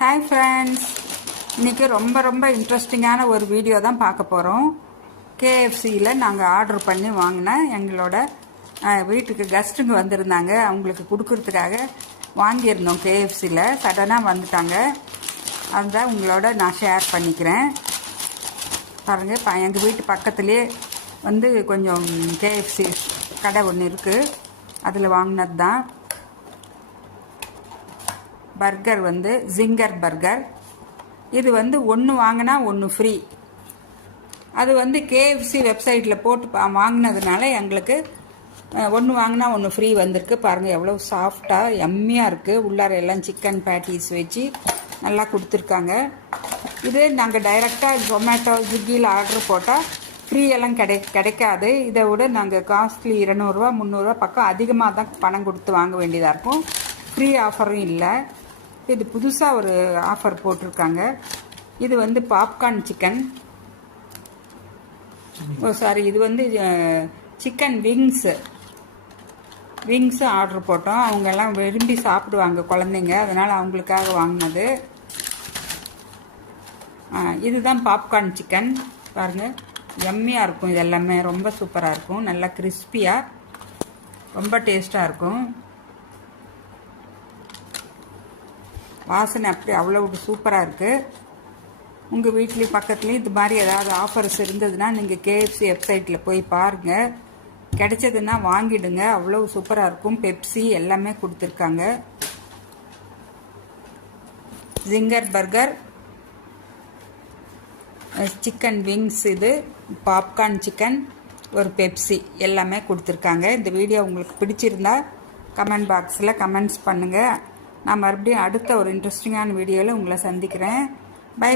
Hi friends, இன்றைக்கி ரொம்ப இன்ட்ரெஸ்டிங்கான ஒரு வீடியோ தான் பார்க்க போகிறோம். கேஎஃப்சியில் நாங்கள் ஆர்டர் பண்ணி வாங்கின எங்களோட வீட்டுக்கு கெஸ்ட்டுங்க வந்திருந்தாங்க. அவங்களுக்கு கொடுக்கறதுக்காக வாங்கியிருந்தோம். கேஎஃப்சியில் சடனாக வந்துட்டாங்க. அதுதான் உங்களோட நான் ஷேர் பண்ணிக்கிறேன். பாருங்கள், எங்கள் வீட்டு பக்கத்துலேயே வந்து கொஞ்சம் கேஎஃப்சி கடை ஒன்று இருக்குது. அதில் வாங்கினது தான். பர்கர் வந்து ஜிங்கர் பர்கர். இது வந்து ஒன்று வாங்கினா ஒன்று ஃப்ரீ. அது வந்து கேஎஃப்சி வெப்சைட்டில் போட்டு வாங்கினதுனால எங்களுக்கு ஒன்று வாங்கினா ஒன்று ஃப்ரீ வந்திருக்கு. பாருங்கள் எவ்வளோ சாஃப்டாக எம்மியாக இருக்குது. உள்ளார எல்லாம் சிக்கன் பேட்டிஸ் வச்சு நல்லா கொடுத்துருக்காங்க. இது நாங்கள் டைரெக்டாக ஜொமேட்டோ ஸ்விக்கியில் ஆர்டர் போட்டால் ஃப்ரீ எல்லாம் கிடைக்காது. இதை விட நாங்கள் காஸ்ட்லி 200 300 பக்கம் அதிகமாக தான் பணம் கொடுத்து வாங்க வேண்டியதாக இருக்கும். ஃப்ரீ ஆஃபரும் இல்லை. இது புதுசாக ஒரு ஆஃபர் போட்டிருக்காங்க. இது வந்து பாப்கார்ன் சிக்கன், இது வந்து சிக்கன் விங்ஸு ஆர்டர் போட்டோம். அவங்கெல்லாம் விரும்பி சாப்பிடுவாங்க குழந்தைங்க, அதனால் அவங்களுக்காக வாங்கினது. இதுதான் பாப்கார்ன் சிக்கன். பாருங்கள், எம்மியாக இருக்கும். இது எல்லாமே ரொம்ப சூப்பராக இருக்கும். நல்லா கிறிஸ்பியாக ரொம்ப டேஸ்ட்டாக இருக்கும். வாசனை அப்படி அவ்வளோ சூப்பராக இருக்குது. உங்கள் வீட்லேயும் பக்கத்துலேயும் இது மாதிரி ஏதாவது ஆஃபர்ஸ் இருந்ததுன்னா நீங்கள் கேஎஃப்சி வெப்சைட்டில் போய் பாருங்கள். கிடைச்சதுன்னா வாங்கிடுங்க. அவ்வளோ சூப்பராக இருக்கும். பெப்சி எல்லாமே கொடுத்துருக்காங்க. ஜிங்கர் பர்கர், சிக்கன் விங்ஸ், இது பாப்கார்ன் சிக்கன், ஒரு பெப்சி எல்லாமே கொடுத்துருக்காங்க. இந்த வீடியோ உங்களுக்கு பிடிச்சிருந்தா கமெண்ட் பாக்ஸில் கமெண்ட்ஸ் பண்ணுங்கள். நான் மறுபடியும் அடுத்த ஒரு இன்ட்ரெஸ்டிங்கான வீடியோவில் உங்களை சந்திக்கிறேன். பை.